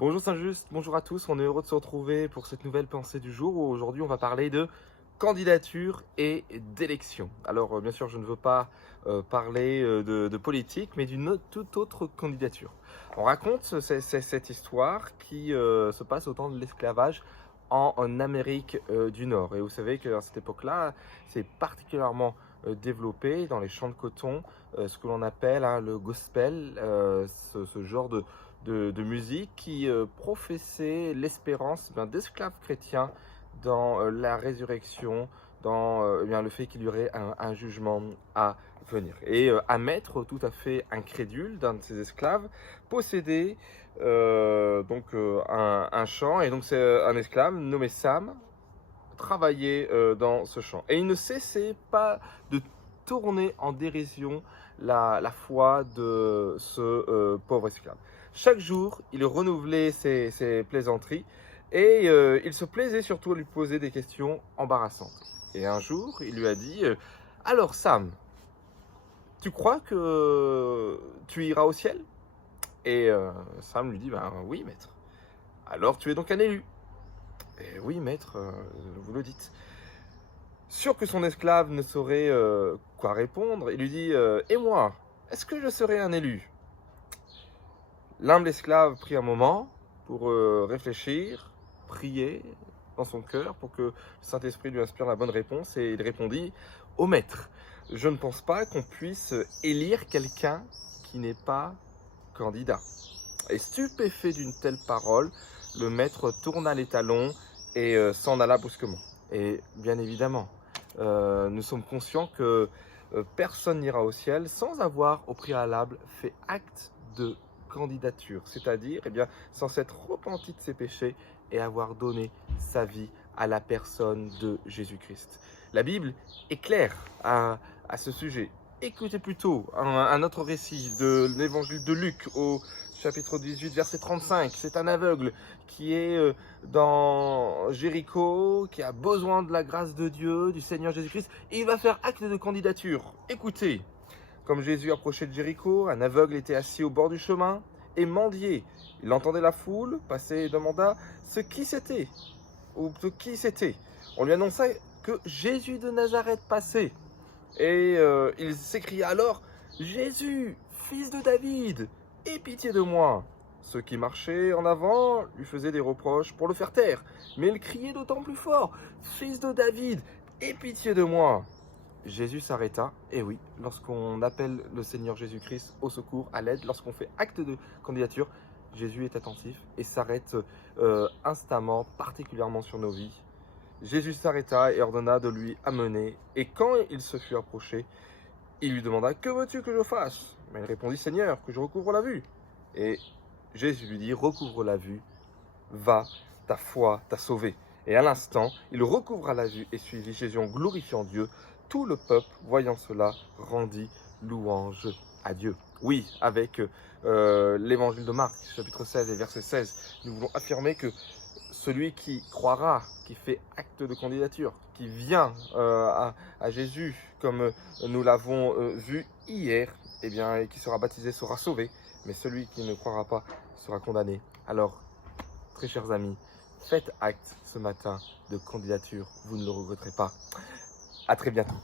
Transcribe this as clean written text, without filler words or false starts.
Bonjour Saint-Just, bonjour à tous, on est heureux de se retrouver pour cette nouvelle pensée du jour où aujourd'hui on va parler de candidature et d'élection. Alors bien sûr je ne veux pas parler de politique mais d'une toute autre candidature. On raconte cette histoire qui se passe au temps de l'esclavage en Amérique du Nord. Et vous savez qu'à cette époque-là, c'est particulièrement développé dans les champs de coton, ce que l'on appelle le gospel, ce genre de musique qui professait l'espérance d'esclaves chrétiens dans la résurrection, dans le fait qu'il y aurait un jugement à venir. Et un maître tout à fait incrédule d'un de ses esclaves possédait un champ, et donc c'est un esclave nommé Sam travaillait dans ce champ. Et il ne cessait pas de tourner en dérision la foi de ce pauvre esclave. Chaque jour, il renouvelait ses plaisanteries et il se plaisait surtout à lui poser des questions embarrassantes. Et un jour, il lui a dit alors Sam, tu crois que tu iras au ciel? Et Sam lui dit ben oui, maître. Alors tu es donc un élu? Et oui, maître, vous le dites. Sûr que son esclave ne saurait quoi répondre, il lui dit et moi, est-ce que je serai un élu? L'humble esclave prit un moment pour réfléchir, prier dans son cœur pour que le Saint-Esprit lui inspire la bonne réponse, et il répondit au maître, je ne pense pas qu'on puisse élire quelqu'un qui n'est pas candidat. Et stupéfait d'une telle parole, le maître tourna les talons et s'en alla brusquement. Et bien évidemment, nous sommes conscients que personne n'ira au ciel sans avoir au préalable fait acte de candidature, c'est-à-dire sans s'être repenti de ses péchés et avoir donné sa vie à la personne de Jésus-Christ. La Bible est claire à ce sujet. Écoutez plutôt un autre récit de l'évangile de Luc au chapitre 18, verset 35. C'est un aveugle qui est dans Jéricho, qui a besoin de la grâce de Dieu, du Seigneur Jésus-Christ, et il va faire acte de candidature. Écoutez, comme Jésus approchait de Jéricho, un aveugle était assis au bord du chemin et mendiait. Il entendait la foule passer et demanda ce qui c'était, ou de qui c'était. On lui annonça que Jésus de Nazareth passait. Et il s'écria alors, Jésus, fils de David, aie pitié de moi. Ceux qui marchaient en avant lui faisaient des reproches pour le faire taire, mais il criait d'autant plus fort, fils de David, aie pitié de moi. Jésus s'arrêta, et oui, lorsqu'on appelle le Seigneur Jésus-Christ au secours, à l'aide, lorsqu'on fait acte de candidature, Jésus est attentif et s'arrête instamment, particulièrement sur nos vies. Jésus s'arrêta et ordonna de lui amener, et quand il se fut approché, il lui demanda « Que veux-tu que je fasse ?» Mais il répondit « Seigneur, que je recouvre la vue. » Et Jésus lui dit « Recouvre la vue, va, ta foi t'a sauvé. » Et à l'instant, il recouvra la vue et suivit Jésus en glorifiant Dieu. Tout le peuple, voyant cela, rendit louange à Dieu. Oui, avec l'évangile de Marc, chapitre 16 et verset 16, nous voulons affirmer que celui qui croira, qui fait acte de candidature, qui vient à Jésus, comme nous l'avons vu hier, et qui sera baptisé sera sauvé, mais celui qui ne croira pas sera condamné. Alors, très chers amis, faites acte ce matin de candidature, vous ne le regretterez pas. À très bientôt.